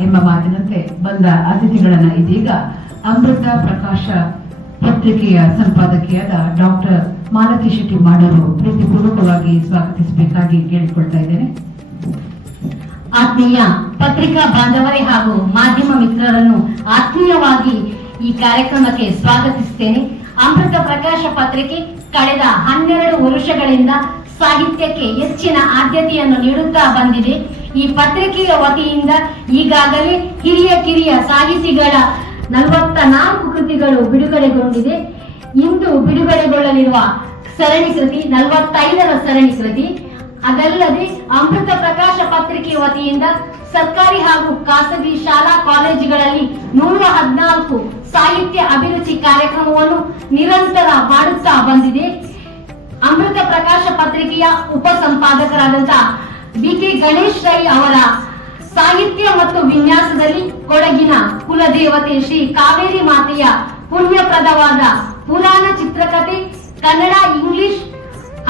ಎಂಬ ಮಾತಿನಂತೆ ಬಂದ ಅತಿಥಿಗಳನ್ನ ಇದೀಗ ಅಮೃತ ಪ್ರಕಾಶ ಪತ್ರಿಕೆಯ ಸಂಪಾದಕಿಯಾದ ಡಾಕ್ಟರ್ ಮಾಲತಿ ಶೆಟ್ಟಿ ಮಾಡಲು ಪ್ರೀತಿಪೂರ್ವಕವಾಗಿ ಸ್ವಾಗತಿಸಬೇಕಾಗಿ ಕೇಳಿಕೊಳ್ತಾ ಇದ್ದೇನೆ. ಆತ್ಮೀಯ ಪತ್ರಿಕಾ ಬಾಂಧವರೇ ಹಾಗೂ ಮಾಧ್ಯಮ ಮಿತ್ರರನ್ನು ಆತ್ಮೀಯವಾಗಿ ಈ ಕಾರ್ಯಕ್ರಮಕ್ಕೆ ಸ್ವಾಗತಿಸುತ್ತೇನೆ ಅಮೃತ ಪ್ರಕಾಶ ಪತ್ರಿಕೆ ಕಳೆದ ಹನ್ನೆರಡು ವರ್ಷಗಳಿಂದ ಸಾಹಿತ್ಯಕ್ಕೆ ಹೆಚ್ಚಿನ ಆದ್ಯತೆಯನ್ನು ನೀಡುತ್ತಾ ಬಂದಿದೆ. ಈ ಪತ್ರಿಕೆಯ ವತಿಯಿಂದ ಈಗಾಗಲೇ ಹಿರಿಯ ಕಿರಿಯ ಸಾಹಿತಿಗಳ ನಲವತ್ತ ನಾಲ್ಕು ಕೃತಿಗಳು ಬಿಡುಗಡೆಗೊಂಡಿದೆ. ಇಂದು ಬಿಡುಗಡೆಗೊಳ್ಳಲಿರುವ ಸರಣಿ ಕೃತಿ, ನಲವತ್ತೈದರ ಸರಣಿ ಕೃತಿ, ಅದಲ್ಲದೆ ಅಮೃತ ಪ್ರಕಾಶ ಪತ್ರಿಕೆ ವತಿಯಿಂದ ಸರ್ಕಾರಿ ಹಾಗೂ ಖಾಸಗಿ ಶಾಲಾ ಕಾಲೇಜುಗಳಲ್ಲಿ ನೂರ ಹದಿನಾಲ್ಕು ಸಾಹಿತ್ಯ ಅಭಿರುಚಿ ಕಾರ್ಯಕ್ರಮವನ್ನು ನಿರಂತರ ಮಾಡುತ್ತಾ ಬಂದಿದೆ. ಅಮೃತ ಪ್ರಕಾಶ ಪತ್ರಿಕೆಯ ಉಪ ಸಂಪಾದಕರಾದಂತಹ ಬಿ ಕೆ ಗಣೇಶ್ ರೈ ಅವರ ಸಾಹಿತ್ಯ ಮತ್ತು ವಿನ್ಯಾಸದಲ್ಲಿ ಕೊಡಗಿನ ಕುಲದೇವತೆ ಶ್ರೀ ಕಾವೇರಿ ಮಾತೆಯ ಪುಣ್ಯಪ್ರದವಾದ ಪುರಾಣ ಚಿತ್ರಕಥೆ ಕನ್ನಡ, ಇಂಗ್ಲಿಷ್,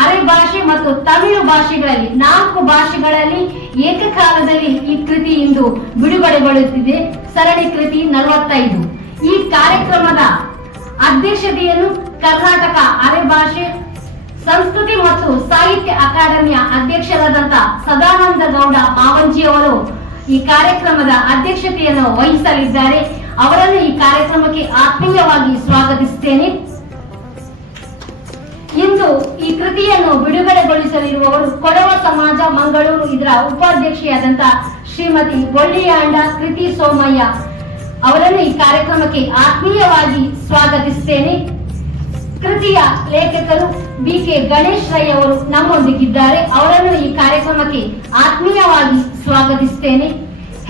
ಅರೆ ಭಾಷೆ ಮತ್ತು ತಮಿಳು ಭಾಷೆಗಳಲ್ಲಿ, ನಾಲ್ಕು ಭಾಷೆಗಳಲ್ಲಿ ಏಕಕಾಲದಲ್ಲಿ ಈ ಕೃತಿ ಇಂದು ಬಿಡುಗಡೆಗೊಳ್ಳುತ್ತಿದೆ. ಸರಣಿ ಕೃತಿ ನಲವತ್ತೈದು. ಈ ಕಾರ್ಯಕ್ರಮದ ಅಧ್ಯಕ್ಷತೆಯನ್ನು ಕರ್ನಾಟಕ ಅರೆ ಭಾಷೆ ಸಂಸ್ಕೃತಿ ಮತ್ತು ಸಾಹಿತ್ಯ ಅಕಾಡೆಮಿಯ ಅಧ್ಯಕ್ಷರಾದಂತ ಸದಾನಂದ ಗೌಡ ಮಾವಂಜಿಯವರು ಈ ಕಾರ್ಯಕ್ರಮದ ಅಧ್ಯಕ್ಷತೆಯನ್ನು ವಹಿಸಲಿದ್ದಾರೆ. ಅವರನ್ನು ಈ ಕಾರ್ಯಕ್ರಮಕ್ಕೆ ಆತ್ಮೀಯವಾಗಿ ಸ್ವಾಗತಿಸುತ್ತೇನೆ. ಇಂದು ಈ ಕೃತಿಯನ್ನು ಬಿಡುಗಡೆಗೊಳಿಸಲಿರುವವರು ಕೊಡವ ಸಮಾಜ ಮಂಗಳೂರು ಇದರ ಉಪಾಧ್ಯಕ್ಷೆಯಾದಂತ ಶ್ರೀಮತಿ ಬೊಳ್ಳಿಯಾಂಡ ಕೃತಿ ಸೋಮಯ್ಯ ಅವರನ್ನು ಈ ಕಾರ್ಯಕ್ರಮಕ್ಕೆ ಆತ್ಮೀಯವಾಗಿ ಸ್ವಾಗತಿಸುತ್ತೇನೆ. ಕೃತಿಯ ಲೇಖಕರು ಬಿ ಕೆ ಗಣೇಶ್ ರೈ ಅವರು ನಮ್ಮೊಂದಿಗಿದ್ದಾರೆ. ಅವರನ್ನು ಈ ಕಾರ್ಯಕ್ರಮಕ್ಕೆ ಆತ್ಮೀಯವಾಗಿ ಸ್ವಾಗತಿಸುತ್ತೇನೆ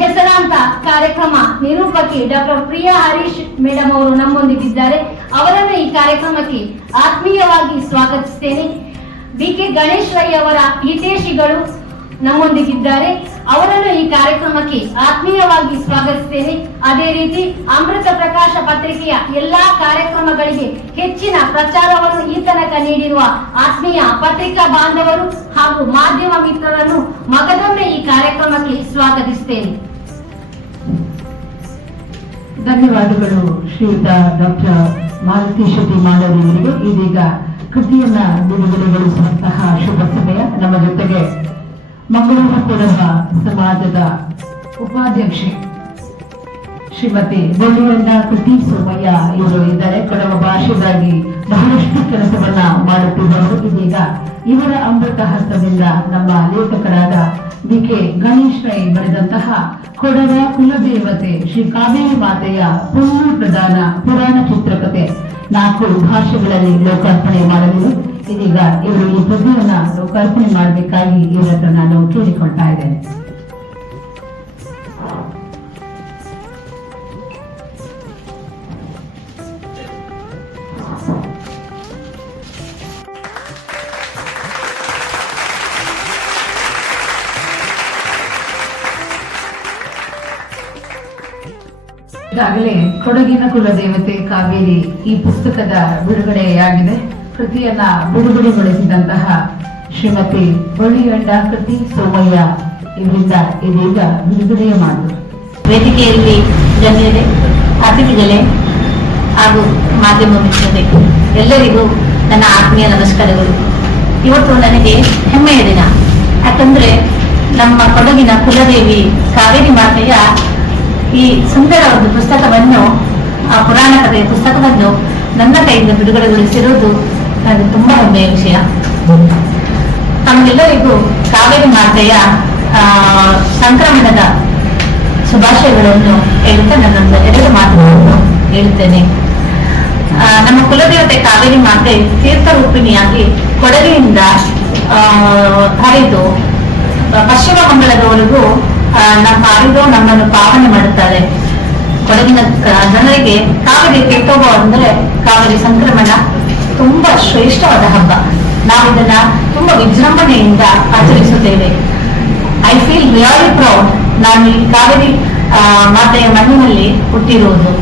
ಹೆಸರಾಂತ ಕಾರ್ಯಕ್ರಮ ನಿರೂಪಕಿ ಡಾಕ್ಟರ್ ಪ್ರಿಯಾ ಹರೀಶ್ ಮೇಡಮ್ ಅವರು ನಮ್ಮೊಂದಿಗಿದ್ದಾರೆ. ಅವರನ್ನು ಈ ಕಾರ್ಯಕ್ರಮಕ್ಕೆ ಆತ್ಮೀಯವಾಗಿ ಸ್ವಾಗತಿಸುತ್ತೇನೆ ಬಿ ಕೆ ಗಣೇಶ್ ರೈ ಅವರ ಹಿತೇಶಿಗಳು ನಮ್ಮೊಂದಿಗಿದ್ದಾರೆ. ಅವರನ್ನು ಈ ಕಾರ್ಯಕ್ರಮಕ್ಕೆ ಆತ್ಮೀಯವಾಗಿ ಸ್ವಾಗತಿಸ್ತೇನೆ ಅದೇ ರೀತಿ ಅಮೃತ ಪ್ರಕಾಶ ಪತ್ರಿಕೆಯ ಎಲ್ಲಾ ಕಾರ್ಯಕ್ರಮಗಳಿಗೆ ಹೆಚ್ಚಿನ ಪ್ರಚಾರವನ್ನು ಈ ತನಕ ನೀಡಿರುವ ಆತ್ಮೀಯ ಪತ್ರಿಕಾ ಬಾಂಧವರು ಹಾಗೂ ಮಾಧ್ಯಮ ಮಿತ್ರರನ್ನು ಮಗದೊಮ್ಮೆ ಈ ಕಾರ್ಯಕ್ರಮಕ್ಕೆ ಸ್ವಾಗತಿಸ್ತೇನೆ. ಧನ್ಯವಾದಗಳು ಶ್ರೀಯುತ ಡಾಕ್ಟರ್ ಮಾಲತಿ ಶೆಟ್ಟಿ ಮಾಡಲಿವರಿಗೆ ಇದೀಗ ಕೃತಿಯನ್ನ ಬಿಡುಗಡೆಗೊಳಿಸುವಂತಹ ಶುಭ ಸಮಯ ನಮ್ಮ ಜೊತೆಗೆ ಮಂಗಳೂರು ಕೊಡವ ಸಮಾಜದ ಉಪಾಧ್ಯಕ್ಷೆ ಶ್ರೀಮತಿ ಬೊಳ್ಳಿಯಣ್ಣ ಕೃತಿ ಸೋಮಯ್ಯ ಇವರು ಇದ್ದಾರೆ. ಕೊಡವ ಭಾಷೆಗಾಗಿ ಬಹಳಷ್ಟು ಕೆಲಸವನ್ನ ಮಾಡುತ್ತಿದ್ದರು ಇದೀಗ ಇವರ ಅಮೃತ ಹಸ್ತದಿಂದ ನಮ್ಮ ಲೇಖಕರಾದ ಡಿ ಕೆ ಗಣೇಶ್ ರೈ ಬರೆದಂತಹ ಕೊಡವ ಕುಲದೇವತೆ ಶ್ರೀ ಕಾವೇರಿ ಮಾತೆಯ ಪುಣ್ಯ ಪ್ರಧಾನ ಪುರಾಣ ಚಿತ್ರಕಥೆ ನಾಲ್ಕು ಭಾಷೆಗಳಲ್ಲಿ ಲೋಕಾರ್ಪಣೆ ಮಾಡಲು ಇದೀಗ ಇವರು ಈ ಕೃತಿಯನ್ನ ಲೋಕಾರ್ಪಣೆ ಮಾಡಬೇಕಾಗಿ ಇವರ ಹತ್ರ ನಾನು ಕೇಳಿಕೊಳ್ತಾ ಇದ್ದೇನೆ. ಈಗಾಗಲೇ ಕೊಡಗಿನ ಕುಲದೇವತೆ ಕಾವೇರಿ ಈ ಪುಸ್ತಕದ ಬಿಡುಗಡೆಯಾಗಿದೆ. ಕೃತಿಯನ್ನ ಬಿಡುಗಡೆಗೊಳಿಸಿದಂತಹ ಶ್ರೀಮತಿ ಬಳ್ಳಿಯಣ್ಣ ಕೃತಿ ಸೋಮಯ್ಯ ಇವರಿಂದ ಇದೀಗ ಬಿಡುಗಡೆಯ ಮಾತು ವೇದಿಕೆಯಲ್ಲಿ ಗಣ್ಯರೇ ಅತಿಥಿಗಳೇ ಹಾಗೂ ಮಾಧ್ಯಮ ಮಿತ್ರರೇ, ಎಲ್ಲರಿಗೂ ನನ್ನ ಆತ್ಮೀಯ ನಮಸ್ಕಾರಗಳು. ಇವತ್ತು ನನಗೆ ಹೆಮ್ಮೆಯ ದಿನ. ಯಾಕಂದ್ರೆ ನಮ್ಮ ಕೊಡಗಿನ ಕುಲದೇವಿ ಕಾವೇರಿ ಮಾತೆಯ ಈ ಸುಂದರ ಒಂದು ಪುಸ್ತಕವನ್ನು, ಆ ಪುರಾಣ ಕಥೆಯ ಪುಸ್ತಕವನ್ನು ನನ್ನ ಕೈಯಿಂದ ಬಿಡುಗಡೆಗೊಳಿಸಿರುವುದು ನನಗೆ ತುಂಬಾ ಒಳ್ಳೆಯ ವಿಷಯ. ತಮಗೆಲ್ಲರಿಗೂ ಕಾವೇರಿ ಮಾತೆಯ ಸಂಕ್ರಮಣದ ಶುಭಾಶಯಗಳನ್ನು ಹೇಳುತ್ತಾ ನನ್ನ ಎರಡು ಮಾತುಗಳನ್ನು ಹೇಳುತ್ತೇನೆ. ನಮ್ಮ ಕುಲದೇವತೆ ಕಾವೇರಿ ಮಾತೆ ತೀರ್ಥರೂಪಿಣಿಯಾಗಿ ಕೊಡಗಿನಿಂದ ಆ, ಹರಿದು ಪಶ್ಚಿಮ ಬಂಗಾಳದವರೆಗೂ ನಮ್ಮ ಹರಿದು ನಮ್ಮನ್ನು ಪಾವನೆ ಮಾಡುತ್ತಾರೆ. ಕೊಡಗಿನ ಜನರಿಗೆ ಕಾವೇರಿ ತೀರ್ಥೋಭವ ಅಂದರೆ ಕಾವೇರಿ ಸಂಕ್ರಮಣ. ತುಂಬಾ ಶ್ರೇಷ್ಠವಾದ ಹಬ್ಬ. ನಾವು ಇದನ್ನ ತುಂಬಾ ವಿಜೃಂಭಣೆಯಿಂದ ಆಚರಿಸುತ್ತೇವೆ. ಐ ಫೀಲ್ ರಿಯಲಿ ಪ್ರೌಡ್ ನಾನು ಈ ಕಾವೇರಿ ಮಾತೆಯ ಮಣ್ಣಿನಲ್ಲಿ ಹುಟ್ಟಿರುವುದು.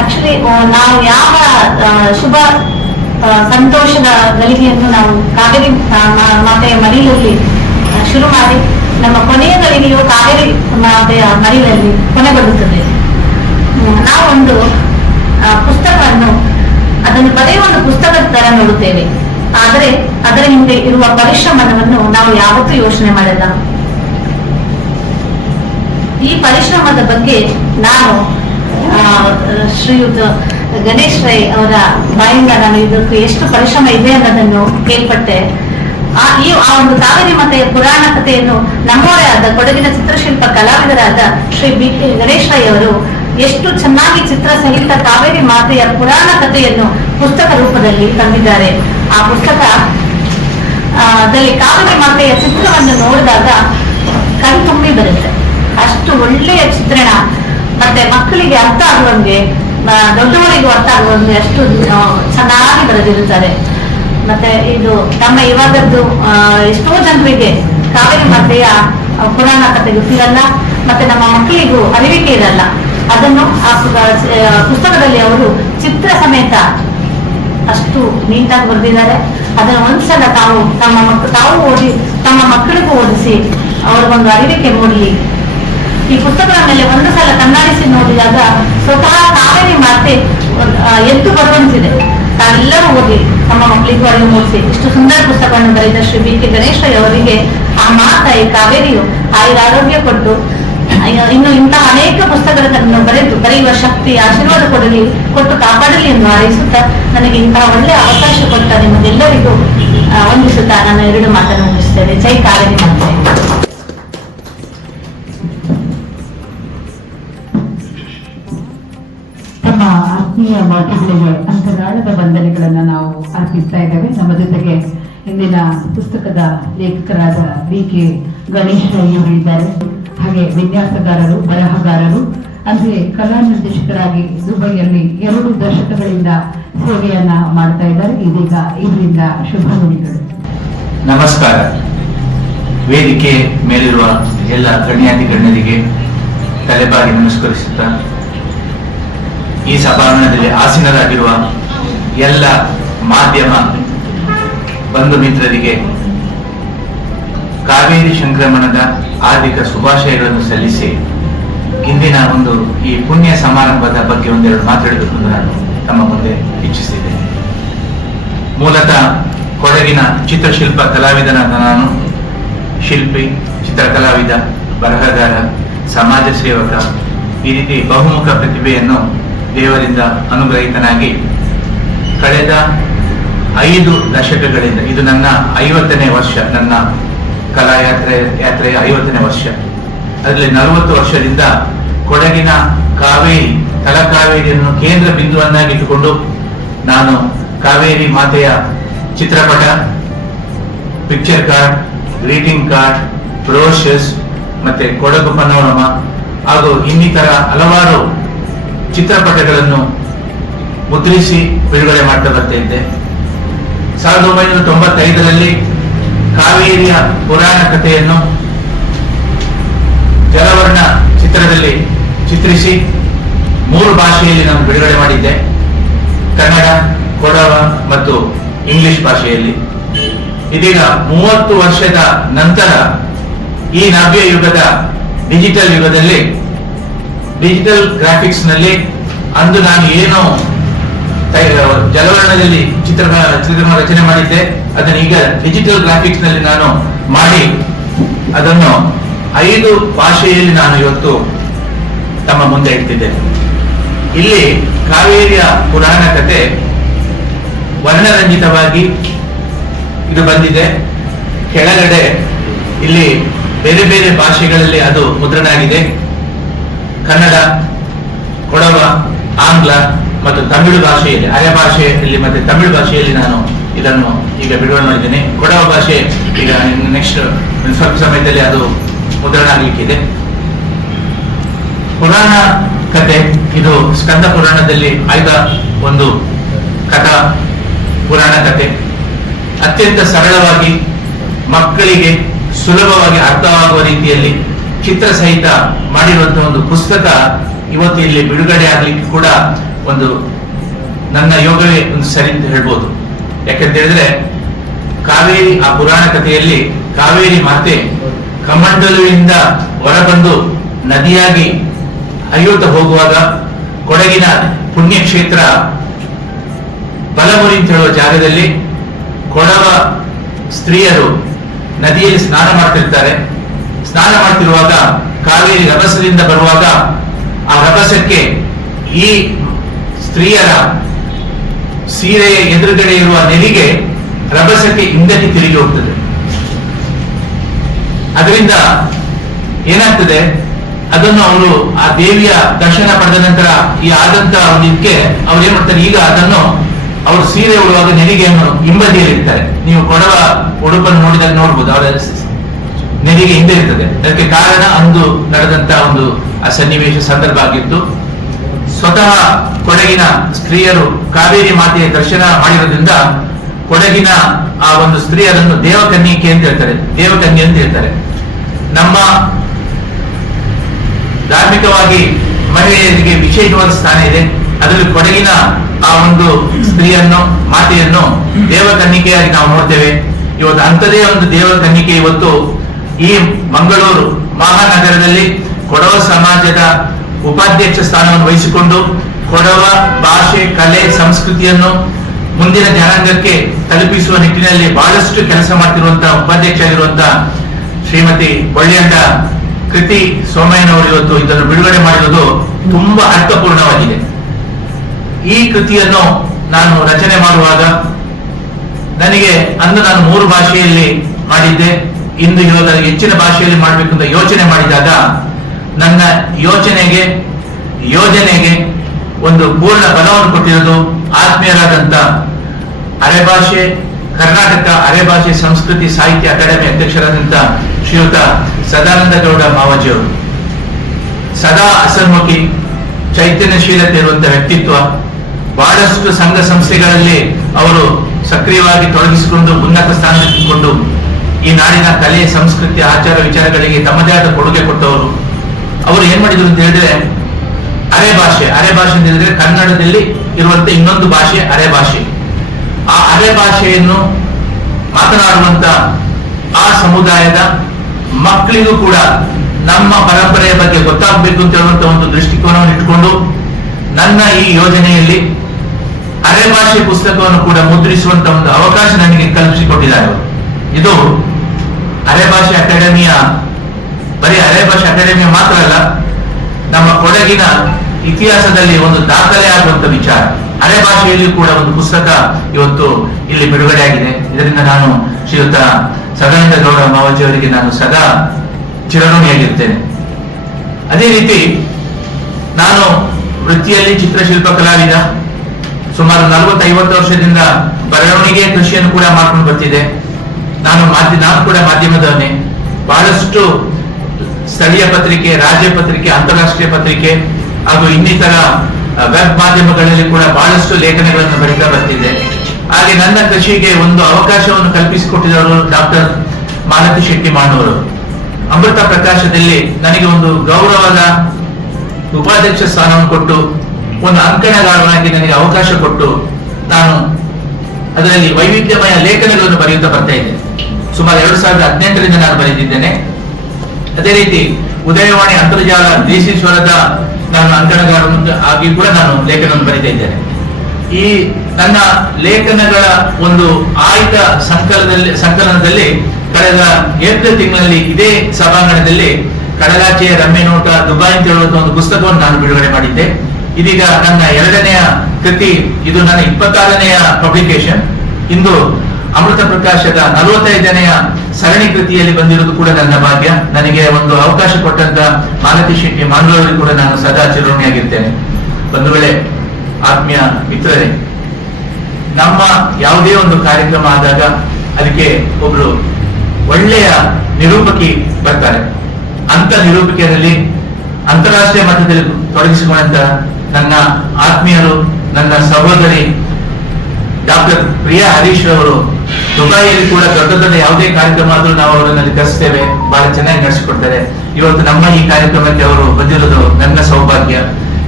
ಆಕ್ಚುಲಿ ನಾವು ಯಾವ ಶುಭ ಸಂತೋಷದ ಗಳಿಗೆಯನ್ನು ನಾವು ಕಾವೇರಿ ಮಾತೆಯ ಮಡಿಲಲ್ಲಿ ಶುರು ಮಾಡಿ ನಮ್ಮ ಕೊನೆಯ ಗಳಿಗೆಯು ಕಾವೇರಿ ಮಾತೆಯ ಮಡಿಲಲ್ಲಿ ಕೊನೆಗೊಳ್ಳುತ್ತದೆ. ನಾವೊಂದು ಪುಸ್ತಕವನ್ನು ಅದನ್ನು ಬರೆಯುವ ಒಂದು ಪುಸ್ತಕದ ತರ ನೋಡುತ್ತೇವೆ. ಆದರೆ ಅದರ ಹಿಂದೆ ಇರುವ ಪರಿಶ್ರಮವನ್ನು ನಾವು ಯಾವತ್ತೂ ಯೋಚನೆ ಮಾಡಲ್ಲ. ಈ ಪರಿಶ್ರಮದ ಬಗ್ಗೆ ನಾನು ಶ್ರೀಯುತ ಗಣೇಶ್ ರೈ ಅವರ ಬಾಯಿಂದ ನಾನು ಇದಕ್ಕೆ ಎಷ್ಟು ಪರಿಶ್ರಮ ಇದೆ ಅನ್ನೋದನ್ನು ಕೇಳ್ಪಟ್ಟೆ. ಆ, ಈ, ಆ ಒಂದು ಕಾವೇರಿ ಮತೆಯ ಪುರಾಣ ಕಥೆಯನ್ನು ನಮ್ಮವರೇ ಆದ ಕೊಡಗಿನ ಚಿತ್ರಶಿಲ್ಪ ಕಲಾವಿದರಾದ ಶ್ರೀ ಬಿ ಗಣೇಶ್ ರೈ ಅವರು ಎಷ್ಟು ಚೆನ್ನಾಗಿ ಚಿತ್ರ ಸಹಿತ ಕಾವೇರಿ ಮಾತೆಯ ಪುರಾಣ ಕಥೆಯನ್ನು ಪುಸ್ತಕ ರೂಪದಲ್ಲಿ ತಂದಿದ್ದಾರೆ. ಆ ಪುಸ್ತಕ ಆ, ದಲ್ಲಿ ಕಾವೇರಿ ಮಾತೆಯ ಚಿತ್ರವನ್ನು ನೋಡಿದಾಗ ಕೈ ತುಂಬಿ ಬರುತ್ತೆ. ಅಷ್ಟು ಒಳ್ಳೆಯ ಚಿತ್ರಣ. ಮತ್ತೆ ಮಕ್ಕಳಿಗೆ ಅರ್ಥ ಆಗುವಂಗೆ ದೊಡ್ಡವರಿಗೂ ಅರ್ಥ ಆಗುವಂಗೆ ಅಷ್ಟು ಚೆನ್ನಾಗಿ ಬರೆದಿರುತ್ತಾರೆ. ಮತ್ತೆ ಇದು ನಮ್ಮ ಇವಾಗದ್ದು ಎಷ್ಟೋ ಜನರಿಗೆ ಕಾವೇರಿ ಮಾತೆಯ ಪುರಾಣ ಕಥೆ ಗೊತ್ತಿರಲ್ಲ. ಮತ್ತೆ ನಮ್ಮ ಮಕ್ಕಳಿಗೂ ಅರಿವಿಕೆ ಇರಲ್ಲ. ಅದನ್ನು ಆ ಪುಸ್ತಕದಲ್ಲಿ ಅವರು ಚಿತ್ರ ಸಮೇತ ಅಷ್ಟು ನೀಟಾಗಿ ಬರೆದಿದ್ದಾರೆ. ಅದನ್ನು ಒಂದ್ಸಲ ತಾವು ತಮ್ಮ ಮಕ್ಕಳು ತಾವು ಓದಿ, ತಮ್ಮ ಮಕ್ಕಳಿಗೂ ಓದಿಸಿ, ಅವ್ರಿಗೊಂದು ಅರಿವಿಕೆ ಮೂಡಲಿ ಈ ಪುಸ್ತಕದ ಮೇಲೆ ಒಂದು ಸಲ ಕಣ್ಣಾಡಿಸಿ ನೋಡಿದಾಗ ಸ್ವತಃ ಕಾವೇರಿ ಮಾತೆ ಎದ್ದು ಬರುವಂತಿದೆ ತಾವೆಲ್ಲರೂ ಓದಿ, ತಮ್ಮ ಮಕ್ಕಳಿಗೂ ಅರಿವು ಮೂಡಿಸಿ. ಇಷ್ಟು ಸುಂದರ ಪುಸ್ತಕವನ್ನು ಬರೆದ ಶ್ರೀ ಬಿ ಕೆ ಗಣೇಶ ಅವರಿಗೆ ಆ ಮಾತಾಯಿ ಕಾವೇರಿಯು ಆಯುರ ಆರೋಗ್ಯ ಕೊಟ್ಟು ಇನ್ನು ಇಂತಹ ಅನೇಕ ಪುಸ್ತಕಗಳನ್ನು ಬರೆದು, ಬರೆಯುವ ಶಕ್ತಿ, ಆಶೀರ್ವಾದ ಕೊಡಲಿ, ಕೊಟ್ಟು ಕಾಪಾಡಲಿ ಎಂದು ಹಾರೈಸುತ್ತಾ ನನಗೆ ಇಂತಹ ಒಳ್ಳೆ ಅವಕಾಶ ಕೊಟ್ಟ ನಿಮಗೆಲ್ಲರಿಗೂ ವಂದಿಸುತ್ತಾ ನಾನು ಎರಡು ಮಾತನ್ನು ಮುಗಿಸ್ತೇನೆ. ಜೈ ಕಾವೇರಿ ತಮ್ಮ ಆತ್ಮೀಯ ಮಾತುಗಳಿಗೆ ಅಂತರಾಳದ ಬಂಧನೆಗಳನ್ನು ನಾವು ಅರ್ಪಿಸ್ತಾ ಇದ್ದೇವೆ. ನಮ್ಮ ಜೊತೆಗೆ ಇಂದಿನ ಪುಸ್ತಕದ ಲೇಖಕರಾದ ಬಿ ಕೆ ಗಣೇಶ್ ಅಯ್ಯ ಇದ್ದಾರೆ. ಹಾಗೆ ವಿನ್ಯಾಸಗಾರರು, ಬರಹಗಾರರು, ಅಂದ್ರೆ ಕಲಾ ನಿರ್ದೇಶಕರಾಗಿ ದುಬೈಯಲ್ಲಿ ಎರಡು ದಶಕಗಳಿಂದ ಸೇವೆಯನ್ನ ಮಾಡ್ತಾ ಇದ್ದಾರೆ. ಇದೀಗ ಇದರಿಂದ ಶುಭ ನುಡಿಗಳು. ನಮಸ್ಕಾರ. ವೇದಿಕೆ ಮೇಲಿರುವ ಎಲ್ಲ ಗಣ್ಯಾತಿ ಗಣ್ಯರಿಗೆ ತಲೆಬಾಗಿ ನಮಸ್ಕರಿಸುತ್ತಾ, ಈ ಸಭಾಂಗಣದಲ್ಲಿ ಆಸೀನರಾಗಿರುವ ಎಲ್ಲ ಮಾಧ್ಯಮ ಬಂಧು ಮಿತ್ರರಿಗೆ ಕಾವೇರಿ ಸಂಕ್ರಮಣದ ಆರ್ಥಿಕ ಶುಭಾಶಯಗಳನ್ನು ಸಲ್ಲಿಸಿ ಇಂದಿನ ಒಂದು ಈ ಪುಣ್ಯ ಸಮಾರಂಭದ ಬಗ್ಗೆ ಒಂದೆರಡು ಮಾತಾಡಬೇಕು ನಾನು ತಮ್ಮ ಮುಂದೆ ಇಚ್ಛಿಸಿದ್ದೇನೆ. ಮೂಲತಃ ಕೊಡಗಿನ ಚಿತ್ರಶಿಲ್ಪ ಕಲಾವಿದನಾದ ನಾನು, ಶಿಲ್ಪಿ, ಚಿತ್ರಕಲಾವಿದ, ಬರಹಗಾರ, ಸಮಾಜ ಸೇವಕ, ಈ ರೀತಿ ಬಹುಮುಖ ಪ್ರತಿಭೆಯನ್ನು ದೇವರಿಂದ ಅನುಗ್ರಹಿತನಾಗಿ ಕಳೆದ ಐದು ದಶಕಗಳಿಂದ, ಇದು ನನ್ನ ಐವತ್ತನೇ ವರ್ಷ, ನನ್ನ ಕಲಾಯಾತ್ರೆ ಯಾತ್ರೆಯ ಐವತ್ತನೇ ವರ್ಷ. ಅದರಲ್ಲಿ ನಲವತ್ತು ವರ್ಷದಿಂದ ಕೊಡಗಿನ ಕಾವೇರಿ, ತಲಕಾವೇರಿಯನ್ನು ಕೇಂದ್ರ ಬಿಂದುವನ್ನಾಗಿಟ್ಟುಕೊಂಡು ನಾನು ಕಾವೇರಿ ಮಾತೆಯ ಚಿತ್ರಪಟ picture card greeting card brochures ಮತ್ತೆ ಕೊಡಗು ಪನೋರಮ ಹಾಗೂ ಇನ್ನಿತರ ಹಲವಾರು ಚಿತ್ರಪಟಗಳನ್ನು ಮುದ್ರಿಸಿ ಬಿಡುಗಡೆ ಮಾಡ್ತಾ ಬರ್ತಾ ಇದ್ದೆ. ಸಾವಿರದ ಒಂಬೈನೂರ ತೊಂಬತ್ತೈದರಲ್ಲಿ ಕಾವೇರಿಯ ಪುರಾಣ ಕಥೆಯನ್ನು ಜಲವರ್ಣ ಚಿತ್ರದಲ್ಲಿ ಚಿತ್ರಿಸಿ ಮೂರು ಭಾಷೆಯಲ್ಲಿ ನಾನು ಬಿಡುಗಡೆ ಮಾಡಿದ್ದೆ. ಕನ್ನಡ, ಕೊಡವ ಮತ್ತು ಇಂಗ್ಲಿಷ್ ಭಾಷೆಯಲ್ಲಿ. ಇದೀಗ ಮೂವತ್ತು ವರ್ಷದ ನಂತರ ಈ ನವ್ಯ ಯುಗದ ಡಿಜಿಟಲ್ ಯುಗದಲ್ಲಿ ಡಿಜಿಟಲ್ ಗ್ರಾಫಿಕ್ಸ್ನಲ್ಲಿ ಅಂದು ನಾನು ಏನು ಜಲವರ್ಣದಲ್ಲಿ ಚಿತ್ರ ಚಿತ್ರ ರಚನೆ ಮಾಡಿದ್ದೆ. ಅದನ್ನು ಈಗ ಡಿಜಿಟಲ್ ಗ್ರಾಫಿಕ್ಸ್ನಲ್ಲಿ ನಾನು ಮಾಡಿ ಅದನ್ನು ಐದು ಭಾಷೆಯಲ್ಲಿ ನಾನು ಇವತ್ತು ತಮ್ಮ ಮುಂದೆ ಇಡ್ತಿದ್ದೇನೆ. ಇಲ್ಲಿ ಕಾವೇರಿಯ ಪುರಾಣ ಕಥೆ ವರ್ಣರಂಜಿತವಾಗಿ ಇದು ಬಂದಿದೆ. ಕೆಳಗಡೆ ಇಲ್ಲಿ ಬೇರೆ ಬೇರೆ ಭಾಷೆಗಳಲ್ಲಿ ಅದು ಮುದ್ರಣ ಆಗಿದೆ ಕನ್ನಡ, ಕೊಡವ, ಆಂಗ್ಲ ಮತ್ತು ತಮಿಳು ಭಾಷೆಯಲ್ಲಿ, ಅರೆ ಭಾಷೆಯಲ್ಲಿ ಮತ್ತೆ ತಮಿಳು ಭಾಷೆಯಲ್ಲಿ ನಾನು ಇದನ್ನು ಈಗ ಬಿಡುಗಡೆ ಮಾಡಿದ್ದೇನೆ. ಕೊಡವ ಭಾಷೆ ಈಗ ನೆಕ್ಸ್ಟ್ ಸ್ವಲ್ಪ ಸಮಯದಲ್ಲಿ ಅದು ಮುದ್ರಣ ಆಗಲಿಕ್ಕಿದೆ ಪುರಾಣ ಕತೆ, ಇದು ಸ್ಕಂದ ಪುರಾಣದಲ್ಲಿ ಆಯ್ದ ಒಂದು ಕಥಾ, ಪುರಾಣ ಕತೆ. ಅತ್ಯಂತ ಸರಳವಾಗಿ ಮಕ್ಕಳಿಗೆ ಸುಲಭವಾಗಿ ಅರ್ಥವಾಗುವ ರೀತಿಯಲ್ಲಿ ಚಿತ್ರ ಸಹಿತ ಮಾಡಿರುವಂತಹ ಒಂದು ಪುಸ್ತಕ ಇವತ್ತು ಇಲ್ಲಿ ಬಿಡುಗಡೆ ಆಗ್ಲಿಕ್ಕೆ ಕೂಡ ಒಂದು ನನ್ನ ಯೋಗವೇ ಒಂದು ಸರಿ ಅಂತ ಹೇಳ್ಬೋದು. ಯಾಕಂತ ಹೇಳಿದ್ರೆ ಕಾವೇರಿ, ಆ ಪುರಾಣ ಕಥೆಯಲ್ಲಿ ಕಾವೇರಿ ಮಾತೆ ಕಮಂಡಲುವಿನಿಂದ ಹೊರಬಂದು ನದಿಯಾಗಿ ಹರಿಯುತ್ತಾ ಹೋಗುವಾಗ ಕೊಡಗಿನ ಪುಣ್ಯಕ್ಷೇತ್ರ ಬಲಮುರಿ ಅಂತ ಹೇಳುವ ಜಾಗದಲ್ಲಿ ಕೊಡವ ಸ್ತ್ರೀಯರು ನದಿಯಲ್ಲಿ ಸ್ನಾನ ಮಾಡ್ತಿರ್ತಾರೆ. ಸ್ನಾನ ಮಾಡ್ತಿರುವಾಗ ಕಾವೇರಿ ರಭಸದಿಂದ ಬರುವಾಗ ಆ ರಭಸಕ್ಕೆ ಈ ಸ್ತ್ರೀಯರ ಸೀರೆಯ ಎದುರುಗಡೆ ಇರುವ ನೆಲಿಗೆ ರಭಸಕ್ಕೆ ಹಿಂದಕ್ಕೆ ತಿರುಗಿ ಹೋಗ್ತದೆ. ಅದರಿಂದ ಏನಾಗ್ತದೆ? ಅದನ್ನು ಅವರು ಆ ದೇವಿಯ ದರ್ಶನ ಪಡೆದ ನಂತರ ಈ ಆದಂತ ಇದಕ್ಕೆ ಅವ್ರು ಏನ್ ಮಾಡ್ತಾರೆ? ಈಗ ಅದನ್ನು ಅವರು ಸೀರೆ ಉಳುವಾಗ ನೆರಿಗೆಯನ್ನು ಹಿಂಬದಿಯಲ್ಲಿ ಇರ್ತಾರೆ ನೀವು ಕೊಡವ ಉಡುಪನ್ನು ನೋಡಿದಾಗ ನೋಡ್ಬೋದು, ಅವರ ನೆರಿಗೆ ಹಿಂದೆ ಇರ್ತದೆ. ಅದಕ್ಕೆ ಕಾರಣ ಅಂದು ನಡೆದಂತ ಒಂದು ಆ ಸನ್ನಿವೇಶ, ಸಂದರ್ಭ ಆಗಿತ್ತು. ಸ್ವತಃ ಕೊಡಗಿನ ಸ್ತ್ರೀಯರು ಕಾವೇರಿ ಮಾತೆಯ ದರ್ಶನ ಮಾಡಿರೋದ್ರಿಂದ ಕೊಡಗಿನ ಆ ಒಂದು ಸ್ತ್ರೀಯರನ್ನು ದೇವಕನ್ನಿಕೆ ಅಂತ ಹೇಳ್ತಾರೆ. ದೇವಕನ್ಯೆ ಅಂತ ಹೇಳ್ತಾರೆ. ನಮ್ಮ ಧಾರ್ಮಿಕವಾಗಿ ಮಹಿಳೆಯರಿಗೆ ವಿಶೇಷವಾದ ಸ್ಥಾನ ಇದೆ. ಅದರಲ್ಲಿ ಕೊಡಗಿನ ಆ ಒಂದು ಸ್ತ್ರೀಯನ್ನು, ಮಾತೆಯನ್ನು ದೇವಕನ್ನಿಕೆಯಾಗಿ ನಾವು ನೋಡ್ತೇವೆ. ಇವತ್ತು ಅಂಥದೇ ಒಂದು ದೇವಕನ್ನಿಕೆ ಇವತ್ತು ಈ ಮಂಗಳೂರು ಮಹಾನಗರದಲ್ಲಿ ಕೊಡವ ಸಮಾಜದ ಉಪಾಧ್ಯಕ್ಷ ಸ್ಥಾನವನ್ನು ವಹಿಸಿಕೊಂಡು ಕೊಡವ ಭಾಷೆ, ಕಲೆ, ಸಂಸ್ಕೃತಿಯನ್ನು ಮುಂದಿನ ಜನಾಂಗಕ್ಕೆ ತಲುಪಿಸುವ ನಿಟ್ಟಿನಲ್ಲಿ ಬಹಳಷ್ಟು ಕೆಲಸ ಮಾಡ್ತಿರುವಂತಹ ಉಪಾಧ್ಯಕ್ಷ ಆಗಿರುವಂತಹ ಶ್ರೀಮತಿ ಬಳ್ಳಿಯಂಡ ಕೃತಿ ಸೋಮಯ್ಯನವರು ಇವತ್ತು ಇದನ್ನು ಬಿಡುಗಡೆ ಮಾಡಿರುವುದು ತುಂಬಾ ಅರ್ಥಪೂರ್ಣವಾಗಿದೆ. ಈ ಕೃತಿಯನ್ನು ನಾನು ರಚನೆ ಮಾಡುವಾಗ ನನಗೆ ಅಂದು ನಾನು ಮೂರು ಭಾಷೆಯಲ್ಲಿ ಮಾಡಿದ್ದೆ, ಇಂದು ಇವಾಗ ಹೆಚ್ಚಿನ ಭಾಷೆಯಲ್ಲಿ ಮಾಡಬೇಕು ಅಂತ ಯೋಚನೆ ಮಾಡಿದಾಗ ನನ್ನ ಯೋಚನೆಗೆ ಯೋಜನೆಗೆ ಒಂದು ಪೂರ್ಣ ಬಲವನ್ನು ಕೊಟ್ಟಿರೋದು ಆತ್ಮೀಯರಾದಂತ ಅರೆಭಾಷೆ, ಕರ್ನಾಟಕ ಅರೆಭಾಷೆ ಸಂಸ್ಕೃತಿ ಸಾಹಿತ್ಯ ಅಕಾಡೆಮಿ ಅಧ್ಯಕ್ಷರಾದಂತ ಶ್ರೀಯುತ ಸದಾನಂದ ಗೌಡ ಮಾವಜಿಯವರು. ಸದಾ ಅಸನ್ಮುಖಿ ಚೈತನ್ಯಶೀಲತೆ ಇರುವಂತಹ ವ್ಯಕ್ತಿತ್ವ, ಬಹಳಷ್ಟು ಸಂಘ ಸಂಸ್ಥೆಗಳಲ್ಲಿ ಅವರು ಸಕ್ರಿಯವಾಗಿ ತೊಡಗಿಸಿಕೊಂಡು, ಉನ್ನತ ಸ್ಥಾನದಲ್ಲಿಕೊಂಡು ಈ ನಾಡಿನ ಕಲೆ, ಸಂಸ್ಕೃತಿ, ಆಚಾರ, ವಿಚಾರಗಳಿಗೆ ತಮ್ಮದೇ ಆದ ಕೊಡುಗೆ ಕೊಟ್ಟವರು. ಅವರು ಏನ್ ಮಾಡಿದ್ರು ಅಂತ ಹೇಳಿದ್ರೆ, ಅರೆ ಭಾಷೆ ಅರೆ ಭಾಷೆ ಅಂತ ಹೇಳಿದ್ರೆ ಕನ್ನಡದಲ್ಲಿ ಇರುವಂತ ಇನ್ನೊಂದು ಭಾಷೆ, ಅರೆ ಭಾಷೆ. ಆ ಅರೆ ಭಾಷೆಯನ್ನು ಮಾತನಾಡುವಂತ ಆ ಸಮುದಾಯದ ಮಕ್ಕಳಿಗೂ ಕೂಡ ನಮ್ಮ ಪರಂಪರೆಯ ಬಗ್ಗೆ ಗೊತ್ತಾಗಬೇಕು ಅಂತ ಹೇಳುವಂತ ಒಂದು ದೃಷ್ಟಿಕೋನವನ್ನು ಇಟ್ಕೊಂಡು ನನ್ನ ಈ ಯೋಜನೆಯಲ್ಲಿ ಅರೆ ಭಾಷೆ ಪುಸ್ತಕವನ್ನು ಕೂಡ ಮುದ್ರಿಸುವಂತ ಒಂದು ಅವಕಾಶ ನನಗೆ ಕಲ್ಪಿಸಿಕೊಟ್ಟಿದ್ದಾರೆ. ಇದು ಅರೆ ಭಾಷೆ ಅಕಾಡೆಮಿಯ ಬರೀ ಹಳೆ ಭಾಷೆ ಅಕಾಡೆಮಿ ಮಾತ್ರ ಅಲ್ಲ, ನಮ್ಮ ಕೊಡಗಿನ ಇತಿಹಾಸದಲ್ಲಿ ಒಂದು ದಾಖಲೆ ಆಗುವಂತ ವಿಚಾರ. ಅರೆ ಭಾಷೆಯಲ್ಲಿ ಕೂಡ ಒಂದು ಪುಸ್ತಕ ಇವತ್ತು ಇಲ್ಲಿ ಬಿಡುಗಡೆ ಆಗಿದೆ. ಇದರಿಂದ ನಾನು ಶ್ರೀಯುತ ಸದಾನಂದ ಗೌಡ ಮಾವಜಿ ಅವರಿಗೆ ನಾನು ಸದಾ ಚಿರಋಣಿಯಾಗಿರ್ತೇನೆ ಅದೇ ರೀತಿ ನಾನು ವೃತ್ತಿಯಲ್ಲಿ ಚಿತ್ರಶಿಲ್ಪ ಕಲಾವಿದ, ಸುಮಾರು ನಲವತ್ತೈವತ್ತು ವರ್ಷದಿಂದ ಬರವಣಿಗೆ ಕೃಷಿಯನ್ನು ಕೂಡ ಮಾಡ್ಕೊಂಡು ಬರ್ತಿದೆ ನಾನು ಮಾಧ್ಯ, ನಾನು ಕೂಡ ಮಾಧ್ಯಮದವನೇ. ಬಹಳಷ್ಟು ಸ್ಥಳೀಯ ಪತ್ರಿಕೆ, ರಾಜ್ಯ ಪತ್ರಿಕೆ, ಅಂತಾರಾಷ್ಟ್ರೀಯ ಪತ್ರಿಕೆ, ಹಾಗೂ ಇನ್ನಿತರ ವೆಬ್ ಮಾಧ್ಯಮಗಳಲ್ಲಿ ಕೂಡ ಬಹಳಷ್ಟು ಲೇಖನಗಳನ್ನು ಬರೀತಾ ಬರ್ತಿದೆ. ಹಾಗೆ ನನ್ನ ಕೃಷಿಗೆ ಒಂದು ಅವಕಾಶವನ್ನು ಕಲ್ಪಿಸಿಕೊಟ್ಟಿದವರು ಡಾಕ್ಟರ್ ಮಾಲತಿ ಶೆಟ್ಟಿ ಮಾಡುವರು ಅಮೃತ ಪ್ರಕಾಶದಲ್ಲಿ ನನಗೆ ಒಂದು ಗೌರವದ ಉಪಾಧ್ಯಕ್ಷ ಸ್ಥಾನವನ್ನು ಕೊಟ್ಟು, ಒಂದು ಅಂಕಣಗಾರನಾಗಿ ನನಗೆ ಅವಕಾಶ ಕೊಟ್ಟು, ನಾನು ಅದರಲ್ಲಿ ವೈವಿಧ್ಯಮಯ ಲೇಖನಗಳನ್ನು ಬರೆಯುತ್ತಾ ಬರ್ತಾ ಇದ್ದೆ. ಸುಮಾರು ಎರಡು ಸಾವಿರದ ಹದಿನೆಂಟರಿಂದ ನಾನು ಬರೆದಿದ್ದೇನೆ. ಅದೇ ರೀತಿ ಉದಯವಾಣಿ ಅಂತರ್ಜಾಲ ಡಿಸಿಶ್ವರದ ನನ್ನ ಅಂಕಣಗಾರ ಆಗಿ ಕೂಡ ನಾನು ಲೇಖನವನ್ನು ಬರೀತಾ ಇದ್ದೇನೆ. ಈ ನನ್ನ ಲೇಖನಗಳ ಒಂದು ಆಯ್ದ ಸಂಕಲನದಲ್ಲಿ ಸಂಕಲನದಲ್ಲಿ ಕಳೆದ ಏಪ್ರಿಲ್ ತಿಂಗಳಲ್ಲಿ ಇದೇ ಸಭಾಂಗಣದಲ್ಲಿ ಕಡಲಾಚೆಯ ರಮ್ಯ ನೋಟ ದುಬಾಯ್ ಅಂತ ಹೇಳುವಂತ ಒಂದು ಪುಸ್ತಕವನ್ನು ನಾನು ಬಿಡುಗಡೆ ಮಾಡಿದ್ದೆ. ಇದೀಗ ನನ್ನ ಎರಡನೆಯ ಕೃತಿ, ಇದು ನನ್ನ ಇಪ್ಪತ್ತಾರನೆಯ ಪಬ್ಲಿಕೇಶನ್ ಇಂದು ಅಮೃತ ಪ್ರಕಾಶದ ನಲವತ್ತೈದನೆಯ ಸರಣಿ ಕೃತಿಯಲ್ಲಿ ಬಂದಿರುವುದು ಕೂಡ ನನ್ನ ಭಾಗ್ಯ. ನನಗೆ ಒಂದು ಅವಕಾಶ ಕೊಟ್ಟಂತ ಮಾಲತಿ ಶೆಟ್ಟಿ ಮಂಗಳೂರಿಗೆ ಕೂಡ ನಾನು ಸದಾ ಚಿರೋಣಿಯಾಗಿರ್ತೇನೆ ಒಂದು ವೇಳೆ ಆತ್ಮೀಯ ಮಿತ್ರರೇ, ನಮ್ಮ ಯಾವುದೇ ಒಂದು ಕಾರ್ಯಕ್ರಮ ಆದಾಗ ಅದಕ್ಕೆ ಒಬ್ರು ಒಳ್ಳೆಯ ನಿರೂಪಕಿ ಬರ್ತಾರೆ. ಅಂತ ನಿರೂಪಕಿಯರಲ್ಲಿ ಅಂತಾರಾಷ್ಟ್ರೀಯ ಮಟ್ಟದಲ್ಲಿ ತೊಡಗಿಸಿಕೊಂಡಂತ ನನ್ನ ಆತ್ಮೀಯರು, ನನ್ನ ಸಹೋದರಿ ಡಾಕ್ಟರ್ ಪ್ರಿಯಾ ಹರೀಶ್ ಅವರು ದುಬೈಯಲ್ಲಿ ಕೂಡ ದೊಡ್ಡ ದೊಡ್ಡ ಯಾವುದೇ ಕಾರ್ಯಕ್ರಮ ಆದರೂ ನಾವು ಅವರನ್ನು ಕರೆಸ್ತೇವೆ. ಬಹಳ ಚೆನ್ನಾಗಿ ನಡೆಸಿಕೊಡ್ತಾರೆ. ಇವತ್ತು ನಮ್ಮ ಈ ಕಾರ್ಯಕ್ರಮಕ್ಕೆ ಅವರು ಬಂದಿರೋದು ನನ್ನ ಸೌಭಾಗ್ಯ.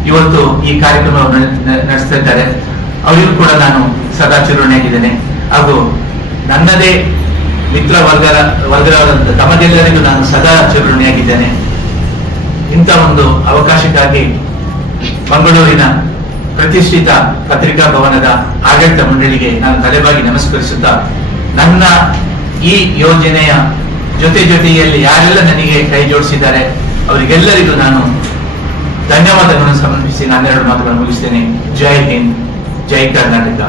ಇವತ್ತು ಈ ಕಾರ್ಯಕ್ರಮವನ್ನು ನ- ನಡೆಸ್ತಾ ಇದ್ದಾರೆ. ಅವರಿಗೂ ಕೂಡ ನಾನು ಸದಾ ಚಿರುಣಿಯಾಗಿದ್ದೇನೆ ಹಾಗೂ ನನ್ನದೇ ಮಿತ್ರ ವರ್ಗ ವರ್ಗದವರಂತ ತಮಗೆಲ್ಲರಿಗೂ ನಾನು ಸದಾ ಚಿರಋಣಿಯಾಗಿದ್ದೇನೆ. ಇಂಥ ಒಂದು ಅವಕಾಶಕ್ಕಾಗಿ ಮಂಗಳೂರಿನ ಪ್ರತಿಷ್ಠಿತ ಪತ್ರಿಕಾ ಭವನದ ಆಡಳಿತ ಮಂಡಳಿಗೆ ನಾನು ತಲೆಬಾಗಿ ನಮಸ್ಕರಿಸುತ್ತಾ, ನನ್ನ ಈ ಯೋಜನೆಯ ಜೊತೆ ಜೊತೆಯಲ್ಲಿ ಯಾರೆಲ್ಲ ನನಗೆ ಕೈ ಜೋಡಿಸಿದ್ದಾರೆ, ಅವರಿಗೆಲ್ಲರಿಗೂ ನಾನು ಧನ್ಯವಾದಗಳನ್ನು ಸಮರ್ಪಿಸಿ ನಾನೆರಡು ಮಾತುಗಳನ್ನು ಮುಗಿಸ್ತೇನೆ. ಜೈ ಹಿಂದ್, ಜೈ ಕರ್ನಾಟಕ.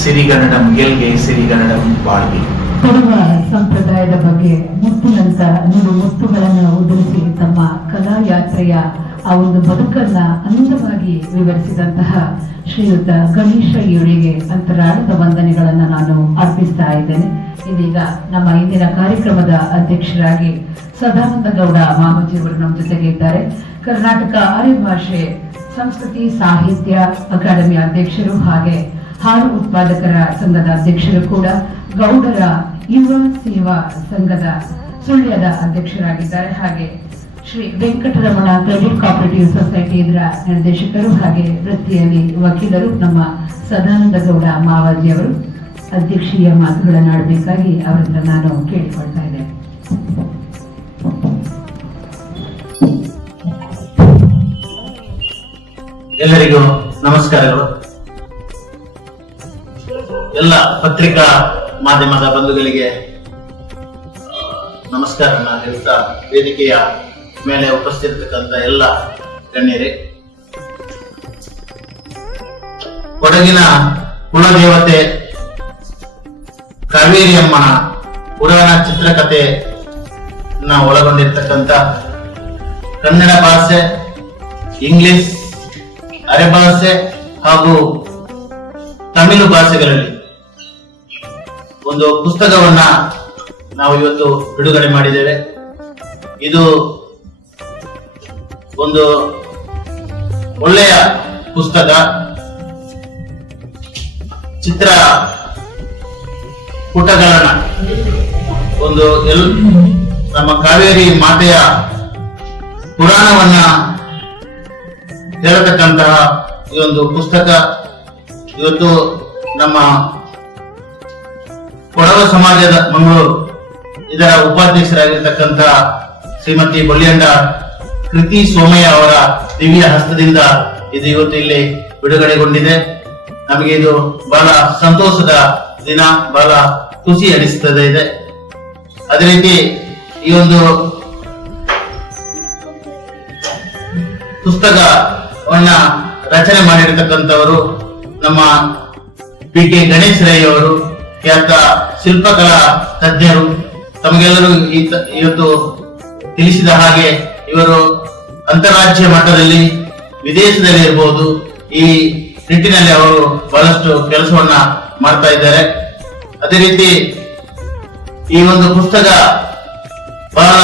ಸಿರಿಗನ್ನಡಂ ಗೆಲ್ಗೆ ಸಿರಿಗನ್ನಡಂ ಬಾಳ್ಗೆ. ಕೊಡುವ ಸಂಪ್ರದಾಯದ ಬಗ್ಗೆ ಮುತ್ತಿನಂತ ನೂರು ಮುತ್ತುಗಳನ್ನು ಉದುರಿಸಿ ತಮ್ಮ ಕಲಾ ಯಾತ್ರೆಯ ಆ ಒಂದು ಬದುಕನ್ನ ಅಂದವಾಗಿ ವಿವರಿಸಿದಂತಹ ಶ್ರೀಯುತ ಗಣೇಶ ಇವರಿಗೆ ಅಂತರಾಳದ ವಂದನೆಗಳನ್ನು ನಾನು ಅರ್ಪಿಸ್ತಾ ಇದ್ದೇನೆ. ಇದೀಗ ನಮ್ಮ ಇಂದಿನ ಕಾರ್ಯಕ್ರಮದ ಅಧ್ಯಕ್ಷರಾಗಿ ಸದಾನಂದ ಗೌಡ ಮಾಮೂಜಿ ಅವರು ನಮ್ಮ ಜೊತೆಗೆ ಇದ್ದಾರೆ. ಕರ್ನಾಟಕ ಆರ್ಯ ಭಾಷೆ ಸಂಸ್ಕೃತಿ ಸಾಹಿತ್ಯ ಅಕಾಡೆಮಿ ಅಧ್ಯಕ್ಷರು ಹಾಗೆ ಹಾಲು ಉತ್ಪಾದಕರ ಸಂಘದ ಅಧ್ಯಕ್ಷರು ಕೂಡ ಗೌಡರ ಯುವ ಸೇವಾ ಸಂಘದ ಸುಳ್ಯದ ಅಧ್ಯಕ್ಷರಾಗಿದ್ದಾರೆ. ಹಾಗೆ Shri Venkataramana credit cooperative society ಇದರ ನಿರ್ದೇಶಕರು ಹಾಗೆ ವೃತ್ತಿಯಲ್ಲಿ ವಕೀಲರು ನಮ್ಮ ಸದಾನಂದ ಗೌಡ ಮಾವಾಜಿ ಅವರು ಅಧ್ಯಕ್ಷೀಯ ಮಾತುಗಳನ್ನು ಆಡಬೇಕಾಗಿ ಅವರಿಂದ ನಾನು ಕೇಳಿಕೊಳ್ತಾ ಇದ್ದೇನೆ. ಎಲ್ಲರಿಗೂ ನಮಸ್ಕಾರಗಳು. ಎಲ್ಲ ಪತ್ರಿಕಾ ಮಾಧ್ಯಮದ ಬಂಧುಗಳಿಗೆ ನಮಸ್ಕಾರ. ಹೇಳ್ತಾ ವೇದಿಕೆಯ ಮೇಲೆ ಉಪಸ್ಥಿತಕ್ಕಂತ ಎಲ್ಲ ಗಣ್ಯರೇ, ಕೊಡಗಿನ ಕುಲದೇವತೆ ಕಾವೇರಿಯಮ್ಮನ ಪುರಾಣ ಚಿತ್ರಕಥೆ ಒಳಗೊಂಡಿರ್ತಕ್ಕಂಥ ಕನ್ನಡ ಭಾಷೆ, ಇಂಗ್ಲಿಷ್ ಅರೆಭಾಷೆ ಹಾಗೂ ತಮಿಳು ಭಾಷೆಗಳಲ್ಲಿ ಒಂದು ಪುಸ್ತಕವನ್ನ ನಾವು ಇವತ್ತು ಬಿಡುಗಡೆ ಮಾಡಿದ್ದೇವೆ. ಇದು ಒಂದು ಒಳ್ಳೆಯ ಪುಸ್ತಕ. ಚಿತ್ರ ಪುಟಗಳನ್ನ ಒಂದು ಎಲ್ ನಮ್ಮ ಕಾವೇರಿ ಮಾತೆಯ ಪುರಾಣವನ್ನ ಹೇಳತಕ್ಕಂತಹ ಈ ಒಂದು ಪುಸ್ತಕ. ಇವತ್ತು ನಮ್ಮ ಕೊಡವ ಸಮಾಜದ ಮಂಗಳೂರು, ಇದರ ಉಪಾಧ್ಯಕ್ಷರಾಗಿರ್ತಕ್ಕಂಥ ಶ್ರೀಮತಿ ಬೊಳ್ಳಿಯಂಡ ಕೃತಿ ಸೋಮಯ್ಯ ಅವರ ದಿವ್ಯ ಹಸ್ತದಿಂದ ಇದು ಇವತ್ತು ಇಲ್ಲಿ ಬಿಡುಗಡೆಗೊಂಡಿದೆ. ನಮಗೆ ಇದು ಬಹಳ ಸಂತೋಷದ ದಿನ, ಬಹಳ ಖುಷಿ ಅನಿಸ್ತದೆ ಇದೆ. ಅದೇ ರೀತಿ ಈ ಒಂದು ಪುಸ್ತಕವನ್ನ ರಚನೆ ಮಾಡಿರ್ತಕ್ಕಂಥವರು ನಮ್ಮ ಪಿ ಕೆ ಗಣೇಶ್ ರೈ ಅವರು. ಖ್ಯಾತ ಶಿಲ್ಪಕಲಾ ತಜ್ಞರು ತಮಗೆಲ್ಲರೂ ಇವತ್ತು ತಿಳಿಸಿದ ಹಾಗೆ ಇವರು ಅಂತಾರಾಜ್ಯ ಮಟ್ಟದಲ್ಲಿ ವಿದೇಶದಲ್ಲಿ ಇರಬಹುದು ಈ ನಿಟ್ಟಿನಲ್ಲಿ ಅವರು ಬಹಳಷ್ಟು ಕೆಲಸವನ್ನ ಮಾಡ್ತಾ ಇದ್ದಾರೆ. ಅದೇ ರೀತಿ ಈ ಒಂದು ಪುಸ್ತಕ ಬಹಳ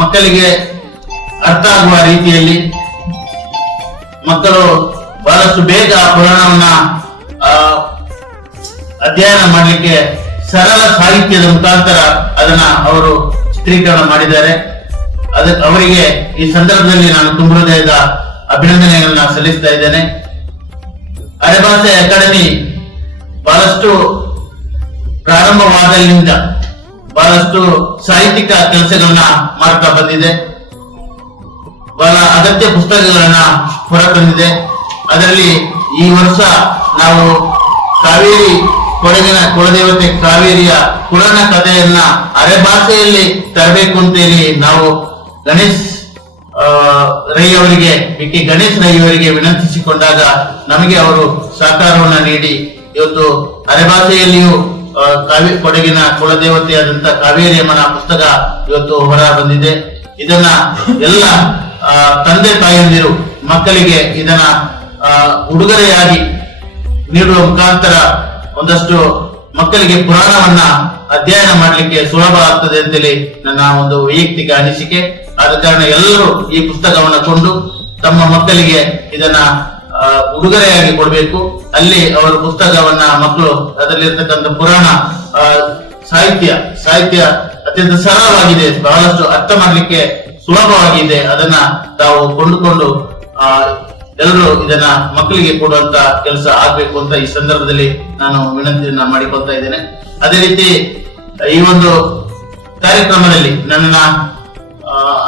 ಮಕ್ಕಳಿಗೆ ಅರ್ಥ ಆಗುವ ರೀತಿಯಲ್ಲಿ ಮಕ್ಕಳು ಬಹಳಷ್ಟು ಬೇಗ ಪುರಾಣವನ್ನ ಅಧ್ಯಯನ ಮಾಡಲಿಕ್ಕೆ ಸರಳ ಸಾಹಿತ್ಯದ ಮುಖಾಂತರ ಅದನ್ನ ಅವರು ಚಿತ್ರೀಕರಣ ಮಾಡಿದ್ದಾರೆ. ಅದ ಅವರಿಗೆ ಈ ಸಂದರ್ಭದಲ್ಲಿ ನಾನು ತುಂಬ ಹೃದಯದ ಅಭಿನಂದನೆಗಳನ್ನ ಸಲ್ಲಿಸ್ತಾ ಇದ್ದೇನೆ. ಅರೆಭಾಷೆ ಅಕಾಡೆಮಿ ಬಹಳಷ್ಟು ಪ್ರಾರಂಭವಾದಲ್ಲಿಂದ ಬಹಳಷ್ಟು ಸಾಹಿತ್ಯಿಕ ಕೆಲಸಗಳನ್ನ ಮಾಡ್ತಾ ಬಂದಿದೆ. ಬಹಳ ಅಗತ್ಯ ಪುಸ್ತಕಗಳನ್ನ ಹೊರತಂದಿದೆ. ಅದರಲ್ಲಿ ಈ ವರ್ಷ ನಾವು ಕಾವೇರಿ ಕೊಡಗಿನ ಕುಲದೇವತೆ ಕಾವೇರಿಯ ಪುರಾಣ ಕಥೆಯನ್ನ ಅರೆ ಭಾಷೆಯಲ್ಲಿ ತರಬೇಕು ಅಂತೇಳಿ ನಾವು ಗಣೇಶ್ ರೈ ಅವರಿಗೆ ಬಿ ಗಣೇಶ್ ರೈ ಅವರಿಗೆ ವಿನಂತಿಸಿಕೊಂಡಾಗ ನಮಗೆ ಅವರು ಸಹಕಾರವನ್ನ ನೀಡಿ ಇವತ್ತು ಅರೆ ಭಾಷೆಯಲ್ಲಿಯೂ ಕಾವಿ, ಕೊಡಗಿನ ಕುಲದೇವತೆಯಾದಂತ ಕಾವೇರಿ ಅಮ್ಮನ ಪುಸ್ತಕ ಇವತ್ತು ಹೊರ ಬಂದಿದೆ. ಇದನ್ನ ಎಲ್ಲ ತಂದೆ ತಾಯಂದಿರು, ಮಕ್ಕಳಿಗೆ ಇದನ್ನ ಉಡುಗೊರೆಯಾಗಿ ನೀಡುವ ಮುಖಾಂತರ ಒಂದಷ್ಟು ಮಕ್ಕಳಿಗೆ ಪುರಾಣವನ್ನ ಅಧ್ಯಯನ ಮಾಡಲಿಕ್ಕೆ ಸುಲಭ ಆಗ್ತದೆ ಅಂತೇಳಿ ನನ್ನ ಒಂದು ವೈಯಕ್ತಿಕ ಅನಿಸಿಕೆ. ಆದ ಕಾರಣ ಎಲ್ಲರೂ ಈ ಪುಸ್ತಕವನ್ನ ಕೊಂಡು ತಮ್ಮ ಮಕ್ಕಳಿಗೆ ಇದನ್ನ ಉಡುಗೊರೆಯಾಗಿ ಕೊಡಬೇಕು. ಅಲ್ಲಿ ಅವರ ಪುಸ್ತಕವನ್ನ, ಮಕ್ಕಳು ಅದರಲ್ಲಿರ್ತಕ್ಕಂಥ ಪುರಾಣ ಸಾಹಿತ್ಯ ಸಾಹಿತ್ಯ ಅತ್ಯಂತ ಸರಳವಾಗಿದೆ, ಬಹಳಷ್ಟು ಅರ್ಥ ಮಾಡಲಿಕ್ಕೆ ಸುಲಭವಾಗಿದೆ. ಅದನ್ನ ತಾವು ಕೊಂಡುಕೊಂಡು ಎಲ್ಲರೂ ಇದನ್ನ ಮಕ್ಕಳಿಗೆ ಕೊಡುವಂತ ಕೆಲಸ ಆಗ್ಬೇಕು ಅಂತ ಈ ಸಂದರ್ಭದಲ್ಲಿ ನಾನು ವಿನಂತಿಯನ್ನ ಮಾಡಿಕೊಳ್ತಾ ಇದ್ದೇನೆ. ಅದೇ ರೀತಿ, ಈ ಒಂದು ಕಾರ್ಯಕ್ರಮದಲ್ಲಿ ನನ್ನ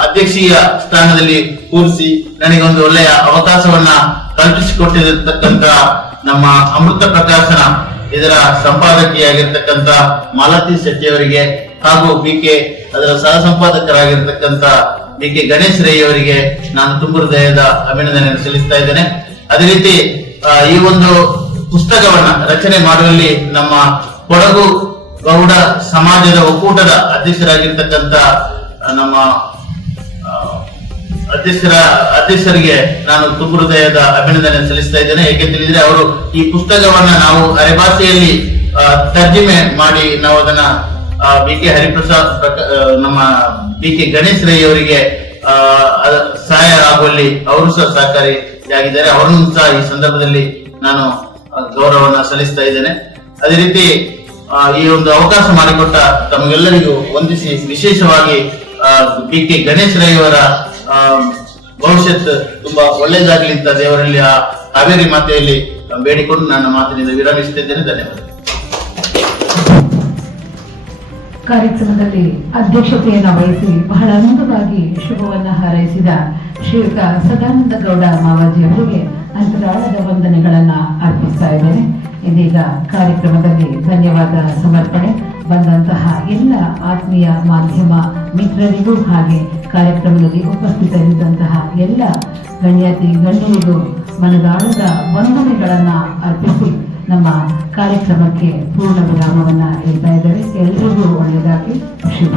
ಅಧ್ಯಕ್ಷೀಯ ಸ್ಥಾನದಲ್ಲಿ ಕೂರಿಸಿ ನನಗೊಂದು ಒಳ್ಳೆಯ ಅವಕಾಶವನ್ನ ಕಲ್ಪಿಸಿಕೊಟ್ಟಿರತಕ್ಕಂತ ನಮ್ಮ ಅಮೃತ ಪ್ರಕಾಶನ, ಇದರ ಸಂಪಾದಕಿಯಾಗಿರ್ತಕ್ಕಂಥ ಮಾಲತಿ ಶೆಟ್ಟಿ ಅವರಿಗೆ ಹಾಗೂ ಬಿ ಕೆ, ಅದರ ಸಹ ಸಂಪಾದಕರಾಗಿರ್ತಕ್ಕಂಥ ಬಿ ಕೆ ಗಣೇಶ್ ರೈ ಅವರಿಗೆ ನಾನು ತುಂಬ ಹೃದಯದ ಅಭಿನಂದನೆಯನ್ನು ಸಲ್ಲಿಸ್ತಾ ಇದ್ದೇನೆ. ಅದೇ ರೀತಿ ಈ ಒಂದು ಪುಸ್ತಕವನ್ನ ರಚನೆ ಮಾಡುವಲ್ಲಿ ನಮ್ಮ ಕೊಡಗು ಗೌಡ ಸಮಾಜದ ಒಕ್ಕೂಟದ ಅಧ್ಯಕ್ಷರಾಗಿರ್ತಕ್ಕಂಥ ನಮ್ಮ ಅಧ್ಯಕ್ಷರ, ಅಧ್ಯಕ್ಷರಿಗೆ ನಾನು ತುಂಬ ಹೃದಯದ ಅಭಿನಂದನೆ ಸಲ್ಲಿಸ್ತಾ ಇದ್ದೇನೆ. ಏಕೆ ತಿಳಿದ್ರೆ ಅವರು ಈ ಪುಸ್ತಕವನ್ನ ನಾವು ಅರೆಭಾಷೆಯಲ್ಲಿ ತರ್ಜಿಮೆ ಮಾಡಿ ನಾವು ಅದನ್ನ ಬಿ ಕೆ ಹರಿಪ್ರಸಾದ್ ನಮ್ಮ ಬಿ ಕೆ ಗಣೇಶ್ ರೈ ಅವರಿಗೆ ಸಹಾಯ ಆಗುವಲ್ಲಿ ಅವರು ಸಹ ಸಹಕಾರಿಯಾಗಿದ್ದಾರೆ. ಅವರನ್ನು ಸಹ ಈ ಸಂದರ್ಭದಲ್ಲಿ ನಾನು ಗೌರವವನ್ನು ಸಲ್ಲಿಸ್ತಾ ಇದ್ದೇನೆ. ಅದೇ ರೀತಿ ಈ ಒಂದು ಅವಕಾಶ ಮಾಡಿಕೊಟ್ಟ ತಮಗೆಲ್ಲರಿಗೂ ವಂದಿಸಿ, ವಿಶೇಷವಾಗಿ ಪಿ ಕೆ ಗಣೇಶ್ ರೈ ಅವರ ಭವಿಷ್ಯತ್ ತುಂಬಾ ಒಳ್ಳೇದಾಗಲಿ ಅಂತ ದೇವರಲ್ಲಿ ಆ ಕಾವೇರಿ ಮಾತೆಯಲ್ಲಿ ಬೇಡಿಕೊಂಡು ನನ್ನ ಮಾತಿನಿಂದ ವಿರಮಿಸುತ್ತಿದ್ದೇನೆ. ಧನ್ಯವಾದ ಕಾರ್ಯಕ್ರಮದಲ್ಲಿ ಅಧ್ಯಕ್ಷತೆಯನ್ನು ವಹಿಸಿ ಬಹಳ ಅಂದವಾಗಿ ಶುಭವನ್ನು ಹಾರೈಸಿದ ಶ್ರೀಯುತ ಸದಾನಂದ ಗೌಡ ಮಾವಾಜಿ ಅವರಿಗೆ ಅಂತರಾಳದ ವಂದನೆಗಳನ್ನು ಅರ್ಪಿಸ್ತಾ ಇದ್ದೇನೆ. ಇದೀಗ ಕಾರ್ಯಕ್ರಮದಲ್ಲಿ ಧನ್ಯವಾದ ಸಮರ್ಪಣೆ. ಬಂದಂತಹ ಎಲ್ಲ ಆತ್ಮೀಯ ಮಾಧ್ಯಮ ಮಿತ್ರರಿಗೂ ಹಾಗೆ ಕಾರ್ಯಕ್ರಮದಲ್ಲಿ ಉಪಸ್ಥಿತರಿದ್ದಂತಹ ಎಲ್ಲ ಗಣ್ಯಾತಿ ಗಣ್ಯರಿಗೂ ಮನದಾಳದ ವಂದನೆಗಳನ್ನು ಅರ್ಪಿಸಿ ನಮ್ಮ ಕಾರ್ಯಕ್ರಮಕ್ಕೆ ಪೂರ್ಣ ವಿರಾಮವನ್ನು ಹೇಳ್ತಾ ಇದ್ದಾರೆ ಎಲ್ರಿಗೂ ಒಳ್ಳೆಯದಾಗಿ ಶುಭ